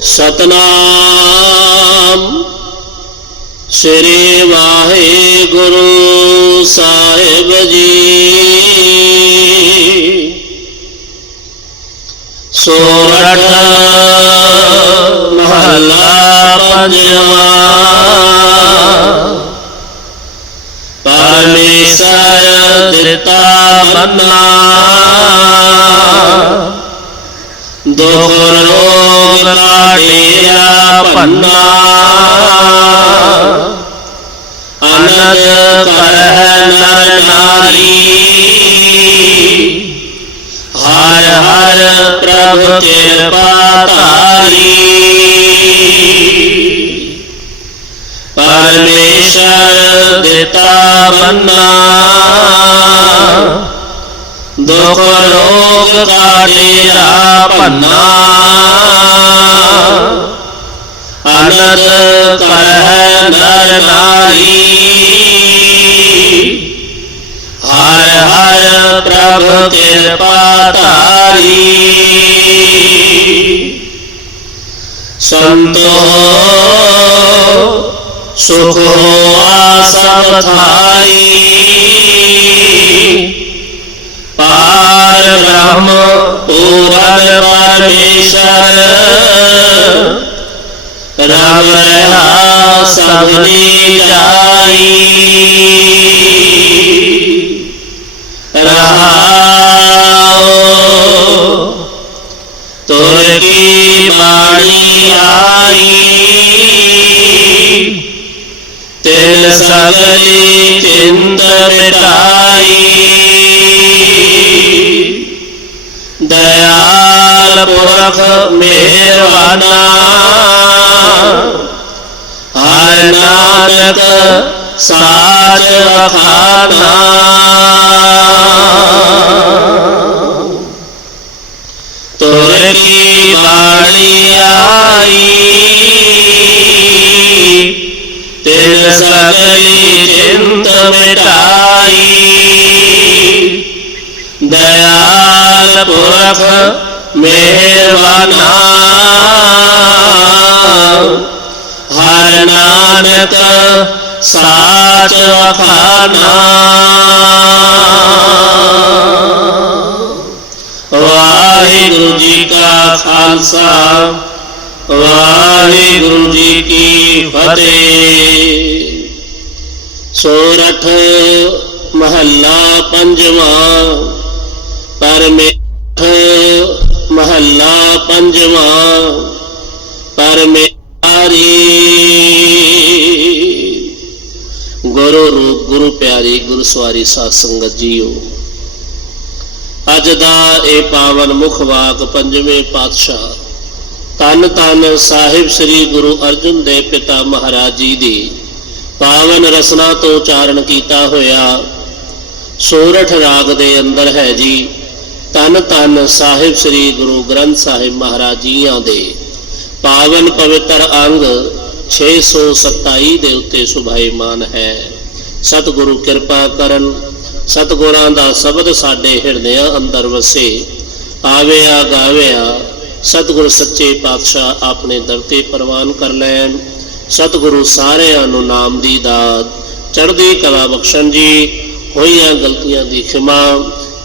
ਸਤਨਾਮ। ਸ੍ਰੀ ਵਾਹਿਗੁਰੂ ਸਾਹਿਬ ਜੀ। ਸੋਰਠ ਮਹੱਲਾ ਪੰਜਵਾਂ। ਪਰਮੇਸ਼ਰ ਦਿੱਤਾ ਮੰਨਾ। ਦੁਖ ਰੋਗ ਕਾਟਿਆ ਪੰਨਾ ਅਨੰਦ ਕਰਹਿ ਨਰ ਨਾਰੀ। ਹਰ ਹਰ ਪ੍ਰਭ ਕਿਰਪਾ ਧਾਰੀ। ਪਰਮੇਸ਼ਰ ਦਿੱਤਾ ਬੰਨਾ। ਦੁਖ ਰੋਗ ਕਾਟਿਆ ਪੰਨਾ ਅਨੰਦ ਕਰਹਿ ਨਰ ਨਾਰੀ। ਹਰ ਹਰ ਪ੍ਰਭ ਕਿਰਪਾ ਧਾਰੀ। ਸੰਤੋ, ਸੁਖ ਹੋਆ ਥਾਈ ਰਮ ਰਹਾ ਸਭਨੀ ਜਾਈ। ਰਹਾਉ ਤੁਰ ਕੀ ਬਾਣੀ ਆਈ। ਤਿਲ ਸਗਲੀ ਚਿੰਤ ਮਿਟਾਈ ਦਇਆਲ ਪੁਰਖ ਹਰ ਨਾਨਕ ਸਾਚ ਵਖਾਨਾ। ਤੁਰ ਕੀ ਬਾਣੀ ਆਈ? ਤਿਲ ਸਗਲੀ ਚਿੰਤ ਮਿਟਾਈ। ਦਇਆਲ ਪੁਰਖ ਮਿਹਰਬਾਨਾ ਹਰ ਨਾਨਕ ਸਾਚ ਵਖਾਨਾ ਵਾਹਿਗੁਰੂ ਜੀ ਕਾ ਖਾਲਸਾ ਵਾਹਿਗੁਰੂ ਜੀ ਕੀ ਫਤਿਹ ਸੋਰਠ ਮਹੱਲਾ ਪੰਜਵਾਂ ਪਰਮੇਠ ਮਹੱਲਾ ਪੰਜਵਾਂ ਪਰਮੇਸ਼ਾਰੀ ਗੁਰੂ ਰੂਪ ਗੁਰੂ ਪਿਆਰੀ, ਗੁਰੂ ਸਵਾਰੀ ਸਾਧ ਸੰਗਤ ਜੀਓ, ਅੱਜ ਦਾ ਇਹ ਪਾਵਨ ਮੁਖ ਵਾਕ ਪੰਜਵੇਂ ਪਾਤਸ਼ਾਹ ਤਨ ਤਨ ਸਾਹਿਬ ਸ੍ਰੀ ਗੁਰੂ ਅਰਜਨ ਦੇਵ ਪਿਤਾ ਮਹਾਰਾਜ ਜੀ ਦੀ ਪਾਵਨ ਰਸਨਾ ਤੋਂ ਉਚਾਰਨ ਕੀਤਾ ਹੋਇਆ ਸੋਰਠ ਰਾਗ ਦੇ ਅੰਦਰ ਹੈ ਜੀ। ਤਨ ਤਨ ਸਾਹਿਬ ਸ੍ਰੀ ਗੁਰੂ ਗ੍ਰੰਥ ਸਾਹਿਬ ਮਹਾਰਾਜ ਜੀਆਂ ਦੇ। ਪਾਵਨ ਪਵਿੱਤਰ ਅੰਗ 627 ਦੇ ਉੱਤੇ ਸੁਭਾਈਮਾਨ ਹੈ। ਸਤਿਗੁਰੂ ਕਿਰਪਾ ਕਰਨ, ਸਤਿਗੁਰਾਂ ਦਾ ਸ਼ਬਦ ਸਾਡੇ ਹਿਰਦਿਆਂ ਅੰਦਰ ਵਸੇ। ਆਵਿਆ ਗਾਵਿਆ, ਸਤਿਗੁਰ ਸੱਚੇ ਪਾਤਸ਼ਾਹ ਆਪਣੇ ਦਰ ਤੇ ਪ੍ਰਵਾਨ ਕਰ ਲੈਣ। ਸਤਿਗੁਰੂ ਸਾਰਿਆਂ ਨੂੰ ਨਾਮ ਦੀ ਦਾਤ, ਚੜ੍ਹਦੀ ਕਲਾ ਬਖਸ਼ਣ ਜੀ, ਹੋਈਆਂ ਗਲਤੀਆਂ ਦੀ ਖਿਮਾ